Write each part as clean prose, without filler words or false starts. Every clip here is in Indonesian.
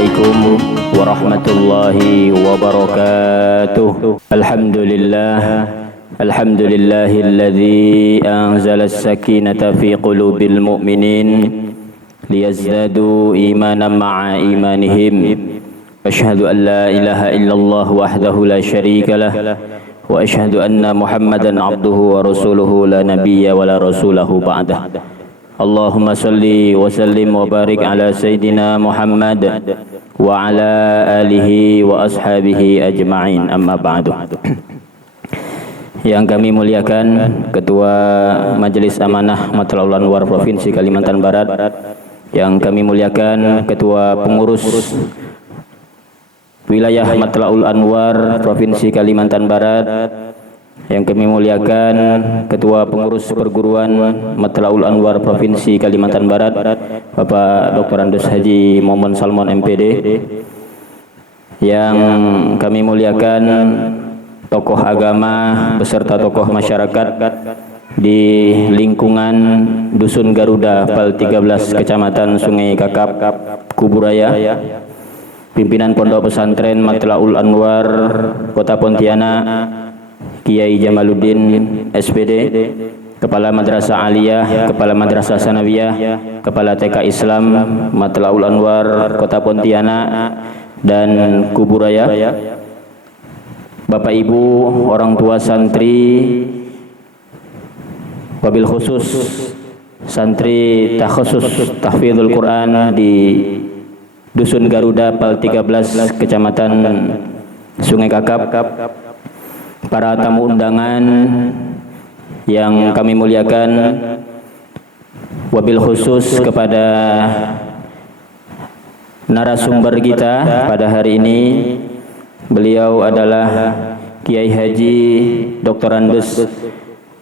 Assalamualaikum warahmatullahi wabarakatuh. Alhamdulillahilladzi anzala as-sakinata fi qulubil mu'minin liyazdadu imanan ma'a imanihim. Asyhadu an la ilaha illallah wahdahu la syarika lah wa asyhadu anna Muhammadan abduhu wa rasuluhu la nabiyya wa la rasulahu ba'dah. Allahumma salli wa sallim wa barik ala Sayyidina Muhammad wa ala alihi wa ashabihi ajma'in, amma ba'du. Yang kami muliakan Ketua Majelis Amanah Matlaul Anwar Provinsi Kalimantan Barat, yang kami muliakan Ketua Pengurus Wilayah Matlaul Anwar Provinsi Kalimantan Barat, yang kami muliakan Ketua Pengurus Perguruan Matlaul Anwar Provinsi Kalimantan Barat, Bapak Dr. Andes Haji Muhammad Salmon MPD, yang kami muliakan tokoh agama beserta tokoh masyarakat di lingkungan Dusun Garuda, Pal 13, Kecamatan Sungai Kakap, Kuburaya, pimpinan Pondok Pesantren Matlaul Anwar Kota Pontianak, Kiai Jamaluddin SPD, Kepala Madrasah Aliyah, Kepala Madrasah Sanawiyah, Kepala TK Islam Matlaul Anwar Kota Pontianak dan Kuburaya, Bapak Ibu orang tua santri, wabil khusus santri takhusus tahfidzul Quran di Dusun Garuda, Pal 13, Kecamatan Sungai Kakap, para tamu undangan yang kami muliakan, wabil khusus kepada narasumber kita pada hari ini. Beliau adalah Kiai Haji Dr. Andes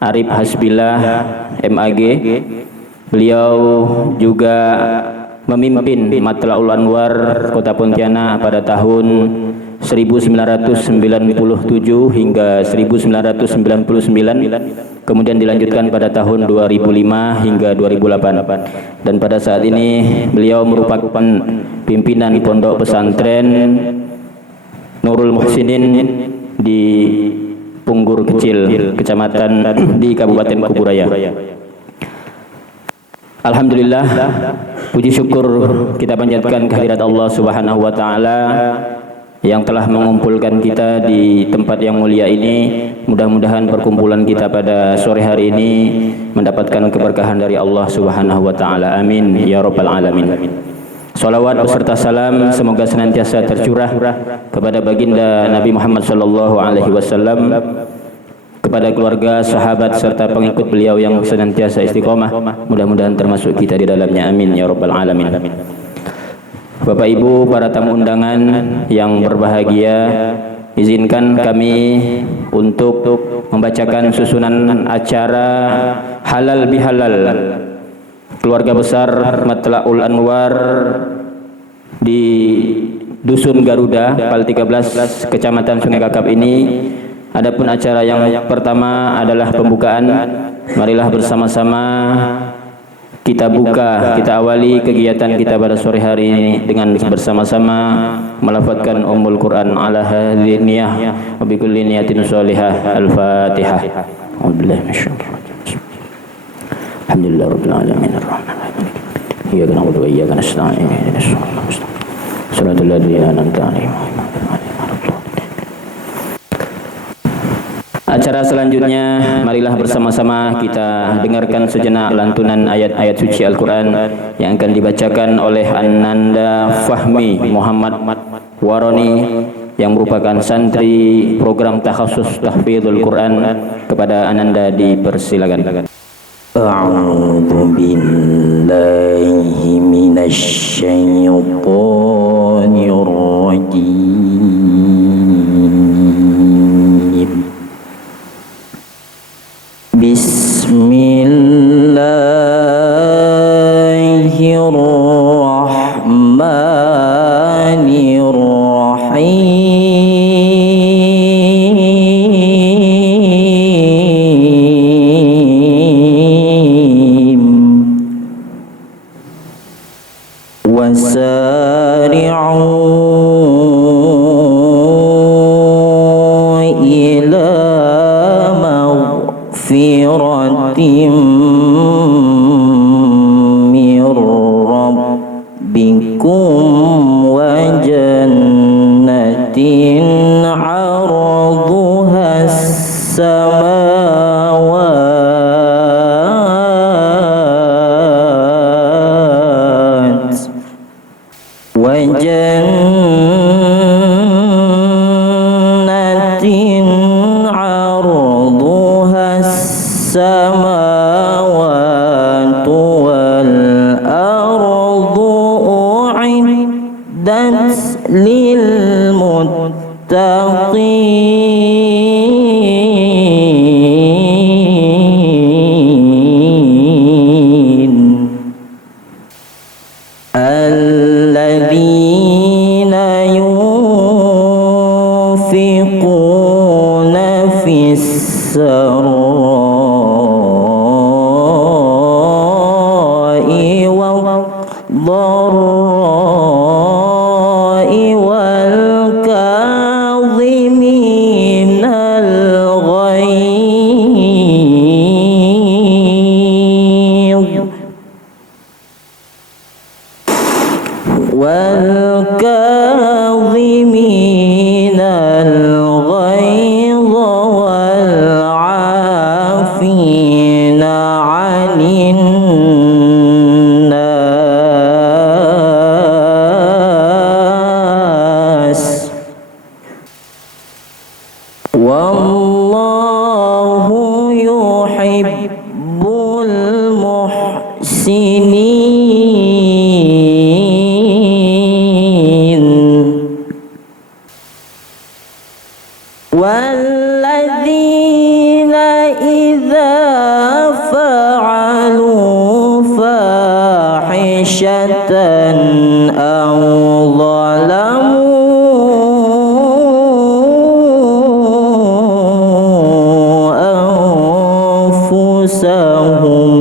Arif Hasbillah MAG. Beliau juga memimpin Matlaul Anwar Kota Pontianak pada tahun 1997 hingga 1999, kemudian dilanjutkan pada tahun 2005 hingga 2008, dan pada saat ini beliau merupakan pimpinan Pondok Pesantren Nurul Muhsinin di Punggur Kecil, Kecamatan di Kabupaten Kuburaya. Alhamdulillah, puji syukur kita panjatkan kehadirat Allah Subhanahu wa taala yang telah mengumpulkan kita di tempat yang mulia ini. Mudah-mudahan perkumpulan kita pada sore hari ini mendapatkan keberkahan dari Allah Subhanahu wa taala. Amin ya rabbal alamin. Salawat beserta salam semoga senantiasa tercurah kepada baginda Nabi Muhammad sallallahu alaihi wasallam, kepada keluarga, sahabat serta pengikut beliau yang senantiasa istiqomah. Mudah-mudahan termasuk kita di dalamnya. Amin ya rabbal alamin. Bapak Ibu para tamu undangan yang berbahagia, izinkan kami untuk membacakan susunan acara halal bihalal keluarga besar Matlaul Anwar di Dusun Garuda, Pal 13, Kecamatan Sungai Kakap ini. Adapun acara yang pertama adalah pembukaan. Marilah bersama-sama kita awali kegiatan kita pada sore hari ini dengan bersama-sama melafadzkan Ummul Quran ala hadhihi niyah wa bi kulli niyatin shalihah. Al-Fatihah. A'udzubillahi minasyaitonir rajim. Alhamdulillahirabbil alamin arrahmanirrahim. Iyyaka na'budu wa iyyaka nasta'in. Ihdinas siratal mustaqim. Shiratal ladzina an'amta 'alaihim. Acara selanjutnya, marilah bersama-sama kita dengarkan sejenak lantunan ayat-ayat suci Al-Quran yang akan dibacakan oleh Ananda Fahmi Muhammad Waroni, yang merupakan santri program takhasus tahfidzul Quran. Kepada Ananda dipersilakan. A'udzu billahi minasy syaithanir rajim. Bismillahirrahmanirrahim. وسارعوا إلى مغفرة من ربكم وجنة عرضها السماوات وجنة عرضها السماوات والأرض أعدت للمتقين الذين ينفقون في السراء والضراء والكاظمين الغيظ والكاظمين الغيظ والعافين عن الناس والله يحب المحسنين والذين إذا فعلوا فاحشة أو ظلموا أنفسهم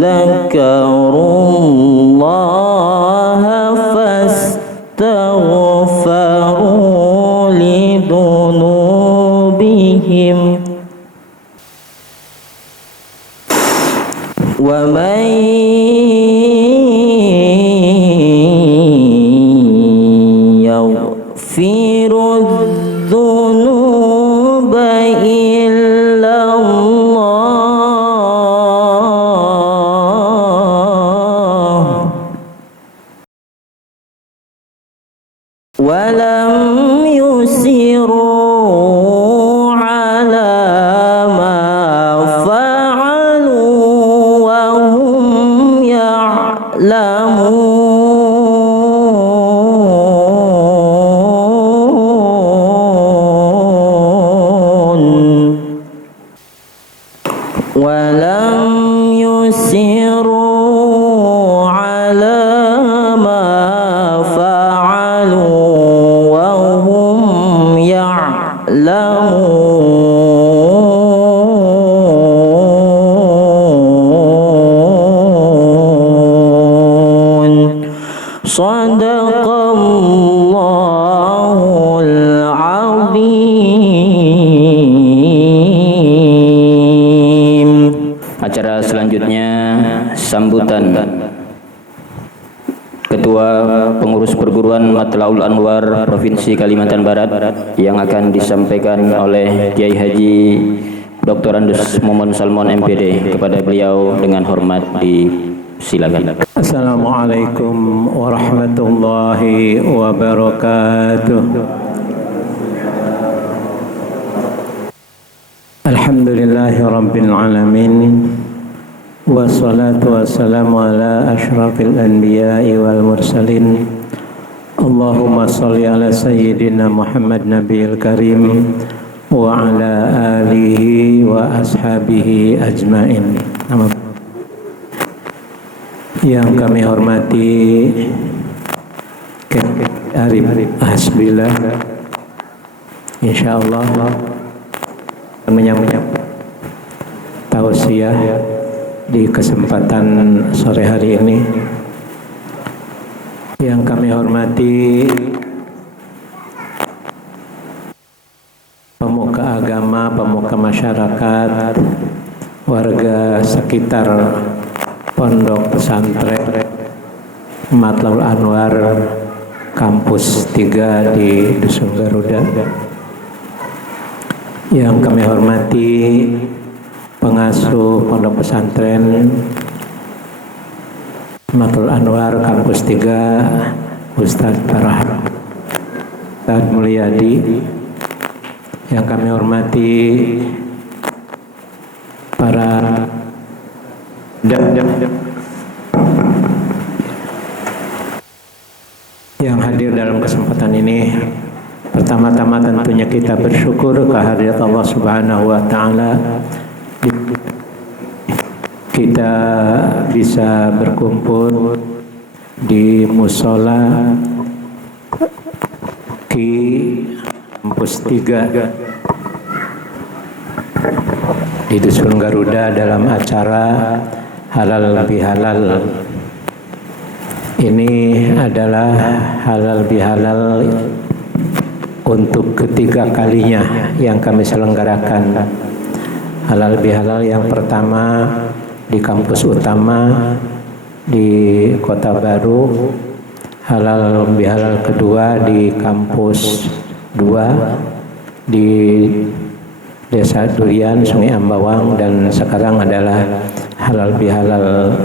ذكروا الله فاستغفروا لذنوبهم ومن يغفر الذنوب إلا الله ولم يصروا على ما فعلوا وهم يعلمون ولم يصروا على ما فعلوا وهم يعلمون صدق الله العظيم. Acara selanjutnya sambutan Ketua Pengurus Perguruan Matlaul Anwar Provinsi Kalimantan Barat yang akan disampaikan oleh Kiai Haji Dr. Andus Momon Salmon MPD. Kepada beliau dengan hormat disilakan. Assalamualaikum warahmatullahi wabarakatuh. Alhamdulillahi rabbil alamin. Wassalatu wassalamu ala asyrafil anbiya'i wal mursalin. Allahumma salli ala sayyidina Muhammad nabiyil karim wa ala alihi wa ashabihi ajmain. Yang kami hormati Arif Hasbillah insyaallah menyampaikan tausiah di kesempatan sore hari ini. Yang kami hormati pemuka agama, pemuka masyarakat, warga sekitar Pondok Pesantren Matlaul Anwar Kampus 3 di Dusun Garuda. Yang kami hormati pengasuh Pondok Pesantren Matlaul Anwar Kampus 3 Ustadz Farah Mulyadi. Yang kami hormati para yang hadir dalam kesempatan ini. Pertama-tama tentunya kita bersyukur kehadirat Allah Subhanahu wa taala, kita bisa berkumpul di musola Ki Kampus 3 di Dusun Garuda dalam acara halal bihalal. Ini adalah halal bihalal untuk ketiga kalinya yang kami selenggarakan. Halal bihalal yang pertama di kampus utama di Kota Baru, halal bihalal kedua di kampus 2 di Desa Durian, Sungai Ambawang, dan sekarang adalah halal bihalal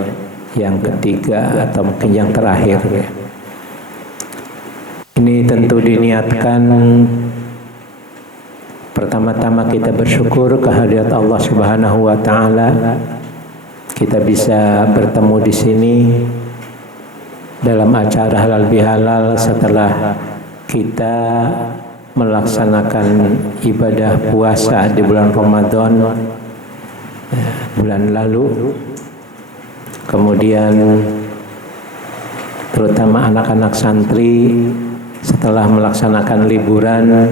yang ketiga atau mungkin yang terakhir. Ini tentu diniatkan pertama-tama kita bersyukur kehadirat Allah Subhanahu wa taala. Kita bisa bertemu di sini dalam acara halal bihalal setelah kita melaksanakan ibadah puasa di bulan Ramadan bulan lalu. Kemudian terutama anak-anak santri setelah melaksanakan liburan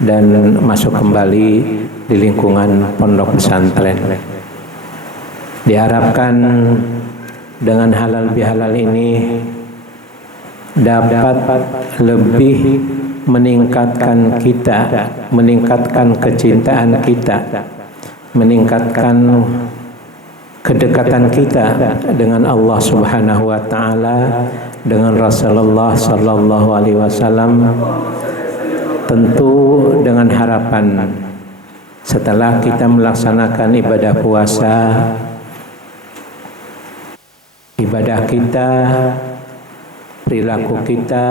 dan masuk kembali di lingkungan pondok pesantren. Diharapkan dengan halal bihalal ini dapat lebih meningkatkan kita, meningkatkan kecintaan kita, meningkatkan kedekatan kita dengan Allah Subhanahu wa taala, dengan Rasulullah sallallahu alaihi wasallam. Tentu dengan harapan setelah kita melaksanakan ibadah puasa, ibadah kita, perilaku kita,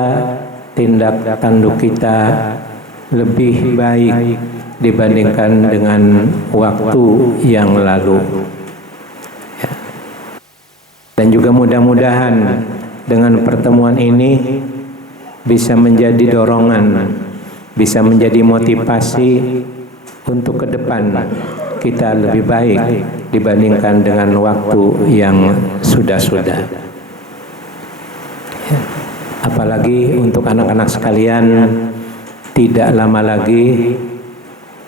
tindak tanduk kita lebih baik dibandingkan dengan waktu yang lalu. Dan juga mudah-mudahan dengan pertemuan ini bisa menjadi dorongan, bisa menjadi motivasi untuk ke depan kita lebih baik dibandingkan dengan waktu yang sudah-sudah. Apalagi untuk anak-anak sekalian, tidak lama lagi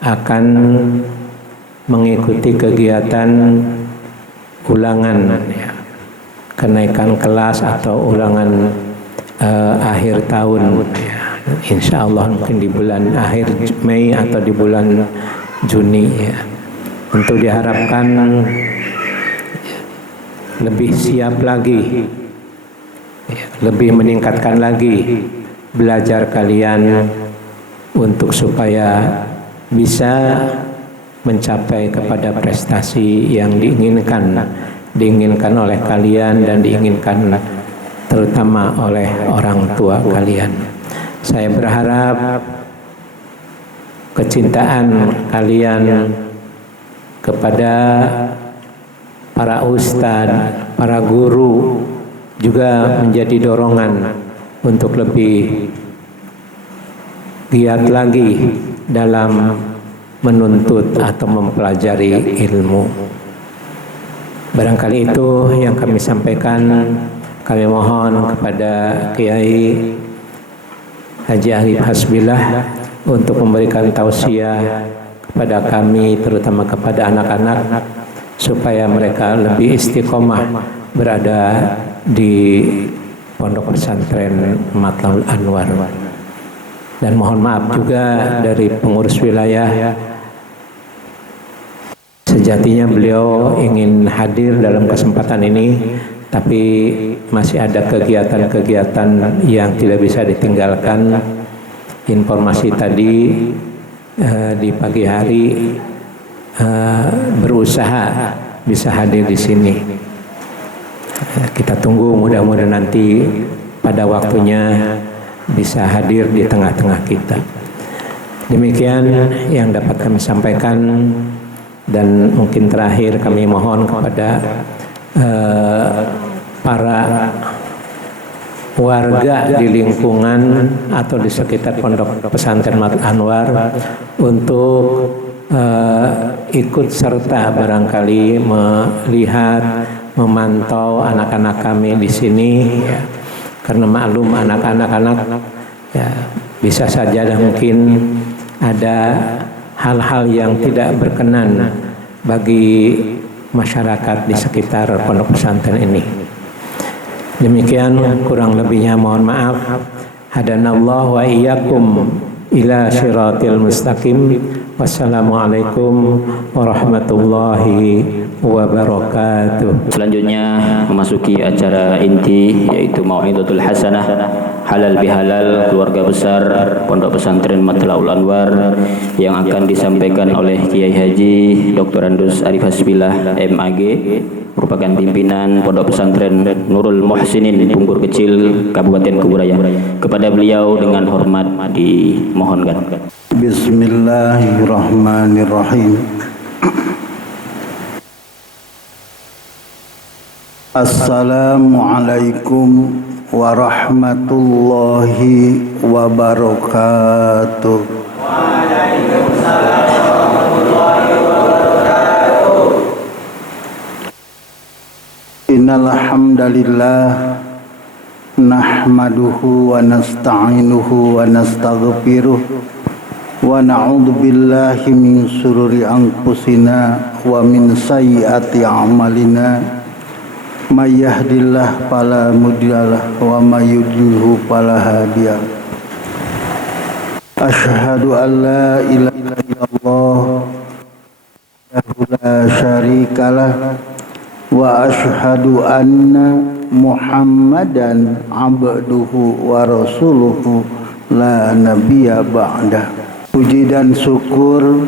akan mengikuti kegiatan ulangan kenaikan kelas atau ulangan akhir tahun. Insya Allah mungkin di bulan akhir Mei atau di bulan Juni ya. Tentu diharapkan lebih siap lagi, lebih meningkatkan lagi belajar kalian untuk supaya bisa mencapai kepada prestasi yang diinginkan oleh kalian dan diinginkan terutama oleh orang tua kalian. Saya berharap kecintaan kalian kepada para ustadz, para guru juga menjadi dorongan untuk lebih giat lagi dalam menuntut atau mempelajari ilmu. Barangkali itu yang kami sampaikan. Kami mohon kepada Kiai Haji Arif Hasbillah untuk memberikan tausiah kepada kami, terutama kepada anak-anak, supaya mereka lebih istiqomah berada di Pondok Pesantren Matlaul Anwar. Dan mohon maaf juga dari pengurus wilayah, sejatinya beliau ingin hadir dalam kesempatan ini, tapi masih ada kegiatan-kegiatan yang tidak bisa ditinggalkan. Informasi tadi di pagi hari berusaha bisa hadir di sini. Kita tunggu, mudah-mudahan nanti pada waktunya bisa hadir di tengah-tengah kita. Demikian yang dapat kami sampaikan, dan mungkin terakhir kami mohon kepada para warga di lingkungan atau di sekitar Pondok Pesantren Matlaul Anwar untuk ikut serta barangkali melihat, memantau anak-anak kami di sini, ya. Karena maklum anak-anak ya, bisa saja mungkin ada hal-hal yang tidak berkenan bagi masyarakat di sekitar pondok pesantren ini. Demikian, kurang lebihnya mohon maaf. Hadanallahu wa iyyakum ila syiratil mustaqim. Wassalamualaikum warahmatullahi wabarakatuh. Selanjutnya memasuki acara inti, yaitu Mau'izatul Hasanah Halal Bihalal Keluarga Besar Pondok Pesantren Matlaul Anwar, yang akan disampaikan oleh Kiai Haji Dr. Andus Arif Hasbillah MAG, merupakan pimpinan Pondok Pesantren Nurul Muhsinin Punggur Kecil Kabupaten Kuburaya. Kepada beliau dengan hormat dimohonkan. Bismillahirrahmanirrahim. Assalamualaikum warahmatullahi wabarakatuh. Waalaikumsalam warahmatullahi wabarakatuh. Innal hamdalillah nahmaduhu wa nasta'inuhu wa nastaghfiruh wa na'udzu billahi min syururi anfusina wa min sayyiati a'malina. May yahdihillahu fala mudhillalah wa may yudlilhu fala hadiyalah. Asyhadu an la ilaha illallah wahdahu la syarikalah wa asyhadu anna Muhammadan abduhu wa rasuluhu la nabiyya ba'dah. Puji dan syukur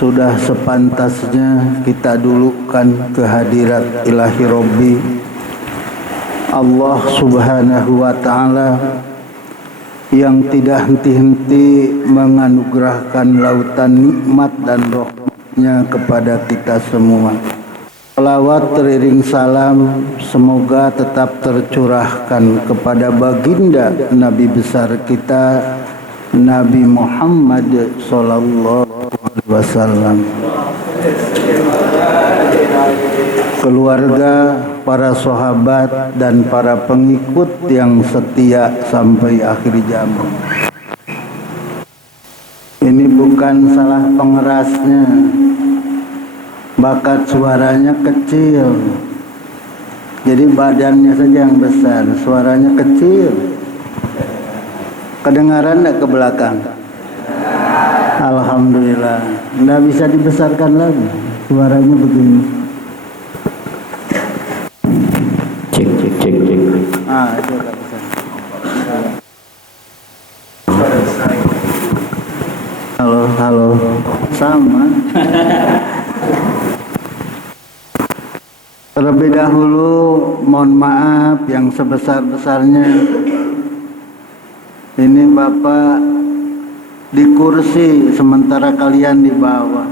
sudah sepantasnya kita dulukan kehadirat ilahi Rabbi Allah subhanahu wa ta'ala, yang tidak henti-henti menganugerahkan lautan nikmat dan rahmatnya kepada kita semua. Salawat teriring salam semoga tetap tercurahkan kepada baginda Nabi besar kita, Nabi Muhammad sallallahu alaihi wasallam, keluarga, para sahabat dan para pengikut yang setia sampai akhir zaman. Ini bukan salah pengerasnya, bakat suaranya kecil. Jadi badannya saja yang besar, suaranya kecil. Kedengaran enggak ke belakang? Alhamdulillah. Enggak bisa dibesarkan lagi. Suaranya begini. Cek. Itu enggak bisa. Halo. Sama. Terlebih dahulu mohon maaf yang sebesar-besarnya. Ini Bapak di kursi sementara kalian di bawah.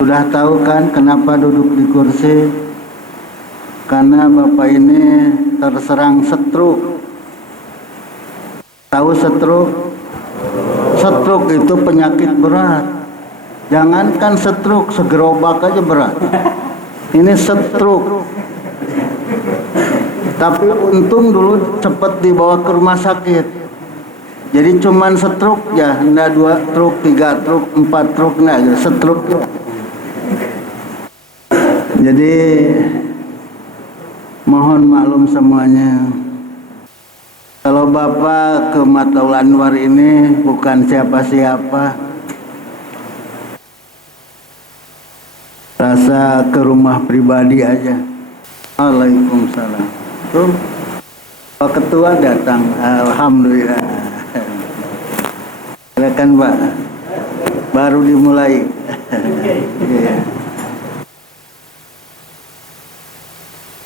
Sudah tahu kan kenapa duduk di kursi? Karena Bapak ini terserang stroke. Tahu stroke? Stroke itu penyakit berat. Jangankan stroke, segerobak aja berat. Ini stroke. Tapi untung dulu cepat dibawa ke rumah sakit. Jadi cuman stroke ya, enggak 2 truk, 3 truk, 4 truk, enggak, stroke. Jadi mohon maklum semuanya. Kalau Bapak ke Mataul Anwar ini bukan siapa-siapa. Rasa ke rumah pribadi aja. Waalaikumsalam. Tuh, Pak Ketua datang. Alhamdulillah. Silakan Pak. Baru dimulai. Yeah.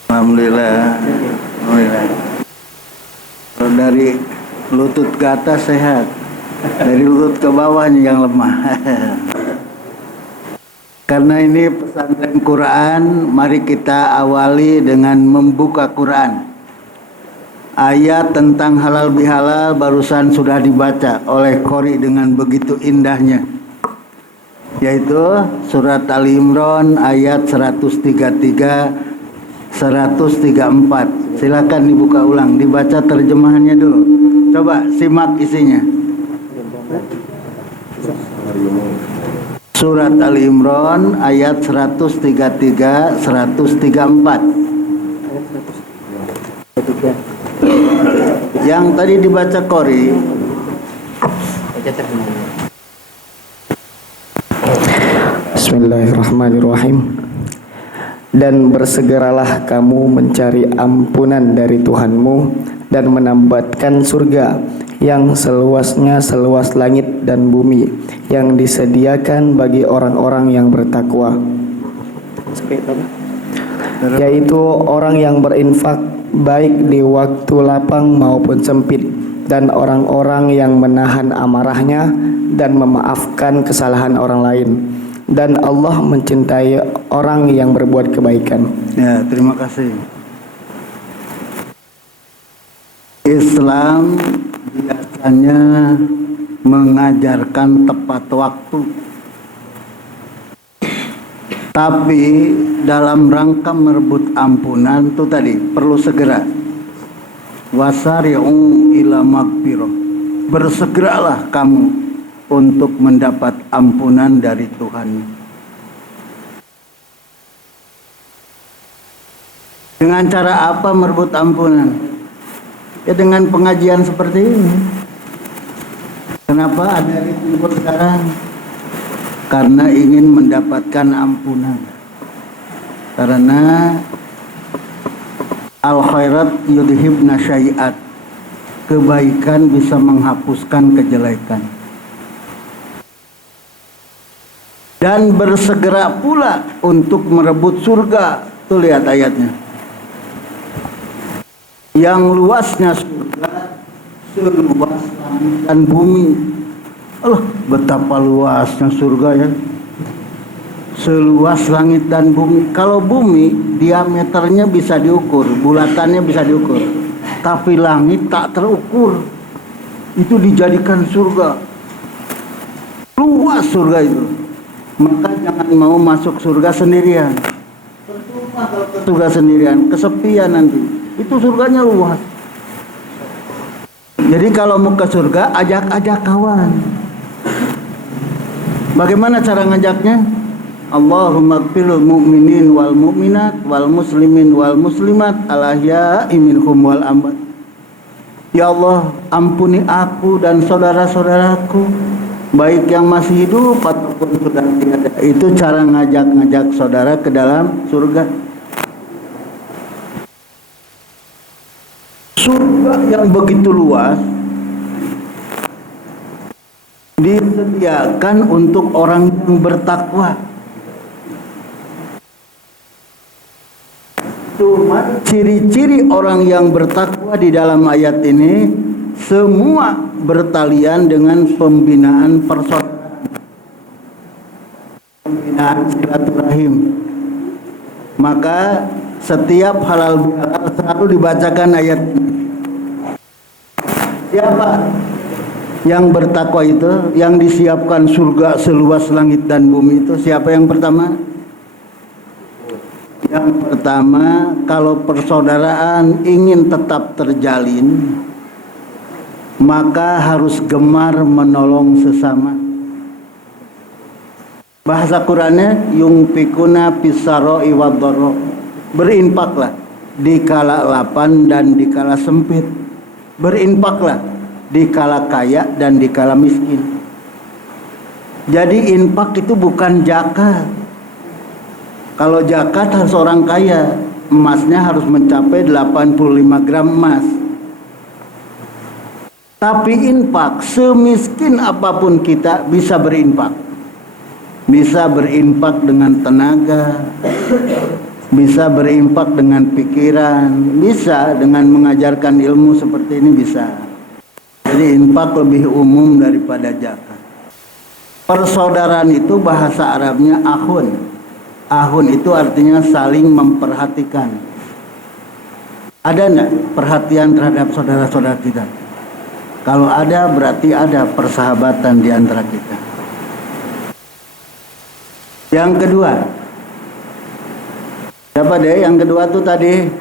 Alhamdulillah. Alhamdulillah. Kalau dari lutut ke atas sehat, dari lutut ke bawahnya yang lemah. Karena ini pesantren Quran, mari kita awali dengan membuka Quran. Ayat tentang halal bihalal barusan sudah dibaca oleh Qori dengan begitu indahnya, yaitu surat Ali Imran ayat 133 134. Silakan dibuka ulang, dibaca terjemahannya dulu. Coba simak isinya. Surat Ali Imran ayat 133 134. Yang tadi dibaca Qori. Bismillahirrahmanirrahim. Dan bersegeralah kamu mencari ampunan dari Tuhanmu dan menambatkan surga yang seluasnya seluas langit dan bumi yang disediakan bagi orang-orang yang bertakwa, yaitu orang yang berinfak baik di waktu lapang maupun sempit, dan orang-orang yang menahan amarahnya dan memaafkan kesalahan orang lain. Dan Allah mencintai orang yang berbuat kebaikan. Ya, terima kasih. Islam biasanya mengajarkan tepat waktu. Tapi dalam rangka merebut ampunan itu tadi perlu segera. Wasari'u ila magfirah. Bersegeralah kamu untuk mendapat ampunan dari Tuhan. Dengan cara apa merebut ampunan? Ya dengan pengajian seperti ini. Kenapa ada ribut sekarang? Karena ingin mendapatkan ampunan. Karena al-khairat yudhibna syai'at. Kebaikan bisa menghapuskan kejelekan. Dan bersegera pula untuk merebut surga. Tuh lihat ayatnya. Yang luasnya surga seluas langit dan bumi. Allah, betapa luasnya surga ya. Seluas langit dan bumi. Kalau bumi diameternya bisa diukur, bulatannya bisa diukur. Tapi langit tak terukur. Itu dijadikan surga. Luas surga itu. Maka jangan mau masuk surga sendirian. Percuma kalau ke surga sendirian, kesepian nanti. Itu surganya luas. Jadi kalau mau ke surga, ajak-ajak kawan. Bagaimana cara ngajaknya? Allahumma qfirlil mu'minin wal mu'minat wal muslimin wal muslimat al ahya'i minhum wal amwat. Ya Allah, ampuni aku dan saudara-saudaraku, baik yang masih hidup ataupun sudah tiada. Itu cara ngajak-ngajak saudara ke dalam surga. Surga yang begitu luas disediakan untuk orang yang bertakwa. Cuma ciri-ciri orang yang bertakwa di dalam ayat ini semua bertalian dengan pembinaan persaudaraan, pembinaan silaturahim. Maka setiap halal bihalal selalu dibacakan ayat ini. Siapa yang bertakwa itu, yang disiapkan surga seluas langit dan bumi itu? Siapa yang pertama? Yang Yang pertama, kalau persaudaraan ingin tetap terjalin, maka harus gemar menolong sesama. Bahasa Qurannya yungfikuna pisaroi wadoro, berinfaklah di kala lapang dan di kala sempit, berinfaklah di kala kaya dan di kala miskin. Jadi infak itu bukan zakat. Kalau zakat harus orang kaya, emasnya harus mencapai 85 gram emas. Tapi infak, semiskin apapun kita bisa berinfak. Bisa berinfak dengan tenaga, bisa berinfak dengan pikiran, bisa dengan mengajarkan ilmu seperti ini bisa. Jadi infak lebih umum daripada zakat. Persaudaraan itu bahasa Arabnya ahun. Ahun itu artinya saling memperhatikan. Ada enggak perhatian terhadap saudara-saudara kita? Kalau ada, berarti ada persahabatan di antara kita. Yang kedua, siapa deh? Yang kedua tuh tadi,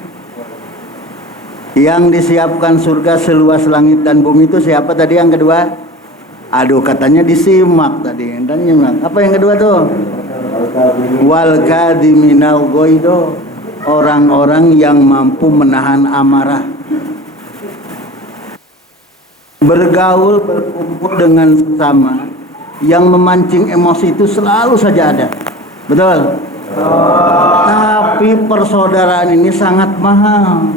yang disiapkan surga seluas langit dan bumi itu siapa tadi yang kedua? Aduh, katanya disimak tadi. Dan nyimak. Apa yang kedua tuh? Wal kadhiminal ghaidho, orang-orang yang mampu menahan amarah. Bergaul, berkumpul dengan sesama yang memancing emosi itu selalu saja ada. Betul? Tapi persaudaraan ini sangat mahal.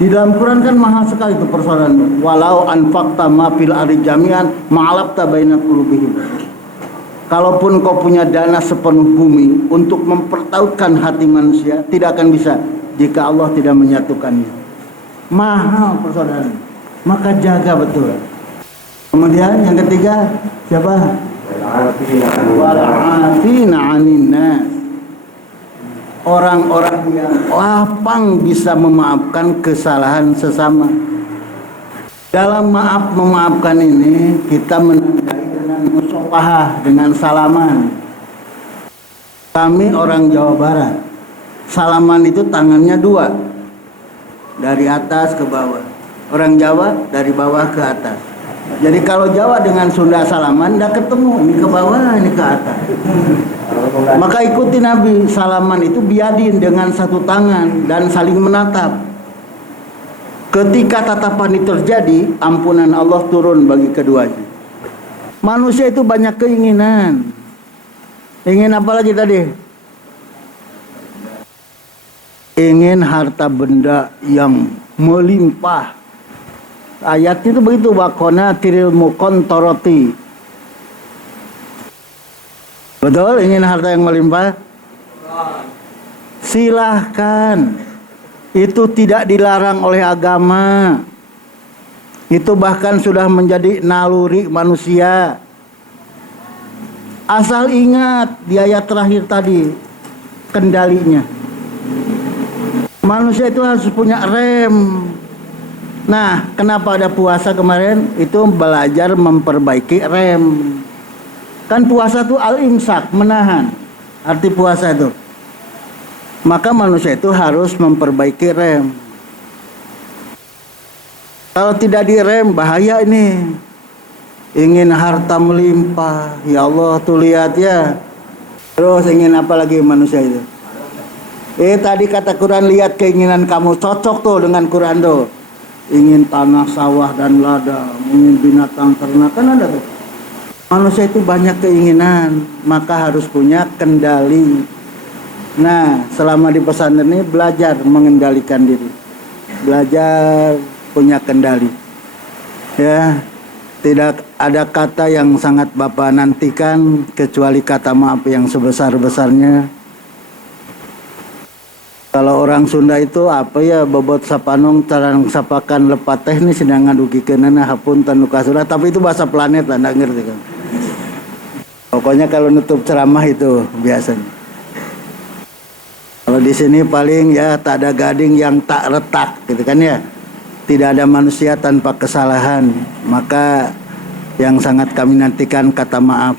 Di dalam Quran kan mahal sekali itu persaudaraan. Walau anfaqta ma fil ardi jami'an ma'alabta baina qulubihim. Kalaupun kau punya dana sepenuh bumi untuk mempertautkan hati manusia, tidak akan bisa jika Allah tidak menyatukannya. Mahal persaudaraan. Maka jaga betul. Kemudian yang ketiga, siapa? Wal'afina 'anin nas. Orang-orang yang lapang bisa memaafkan kesalahan sesama. Dalam memaafkan ini kita menandai dengan musafahah, dengan salaman. Kami orang Jawa Barat, salaman itu tangannya dua, dari atas ke bawah. Orang Jawa dari bawah ke atas. Jadi kalau Jawa dengan Sunda salaman tidak ketemu, ini ke bawah, ini ke atas. Maka ikuti Nabi, salaman itu biadin dengan satu tangan dan saling menatap. Ketika tatapan itu terjadi, ampunan Allah turun bagi keduanya. Manusia itu banyak keinginan. Ingin apa lagi tadi? Ingin harta benda yang melimpah. Ayat itu begitu, wakona tiril mukontoroti. Betul, ingin harta yang melimpah? Silahkan. Itu tidak dilarang oleh agama. Itu bahkan sudah menjadi naluri manusia. Asal ingat di ayat terakhir tadi, kendalinya. Manusia itu harus punya rem. Nah, kenapa ada puasa kemarin? Itu belajar memperbaiki rem. Kan puasa itu al-imsak, menahan. Arti puasa itu. Maka manusia itu harus memperbaiki rem. Kalau tidak direm, bahaya ini. Ingin harta melimpah. Ya Allah, tuh lihat ya. Terus ingin apa lagi manusia itu? Tadi kata Quran, lihat keinginan kamu. Cocok tuh dengan Quran tuh. Ingin tanah, sawah, dan ladang, ingin binatang, ternak, kan ada tuh. Manusia itu banyak keinginan, maka harus punya kendali. Nah, selama di pesantren ini belajar mengendalikan diri, belajar punya kendali. Ya, tidak ada kata yang sangat Bapak nantikan kecuali kata maaf yang sebesar-besarnya. Kalau orang Sunda itu apa ya, bobot sapanong tarang sapakan lepat teknis sedang ngadugikeunana hapunten nu kasura, tapi itu bahasa planet lah, enggak ngerti kan. Pokoknya kalau nutup ceramah itu biasanya. Kalau di sini paling ya tak ada gading yang tak retak gitu kan ya. Tidak ada manusia tanpa kesalahan. Maka yang sangat kami nantikan kata maaf.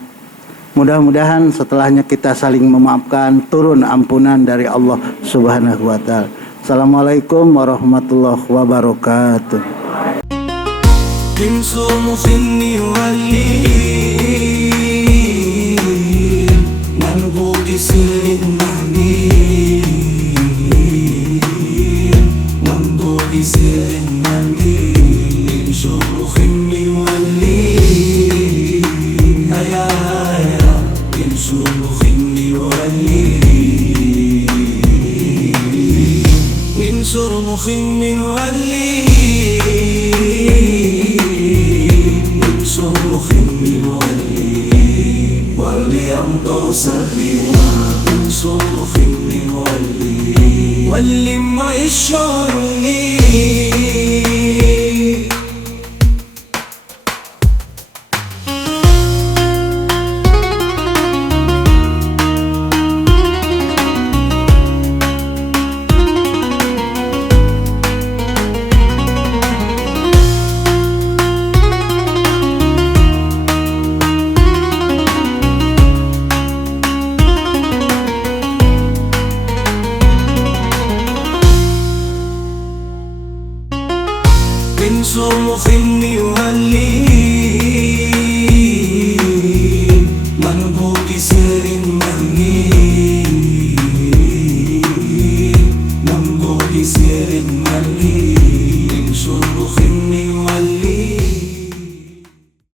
Mudah-mudahan setelahnya kita saling memaafkan, turun ampunan dari Allah Subhanahu wa taala. Assalamualaikum warahmatullahi wabarakatuh. من صرخ يولي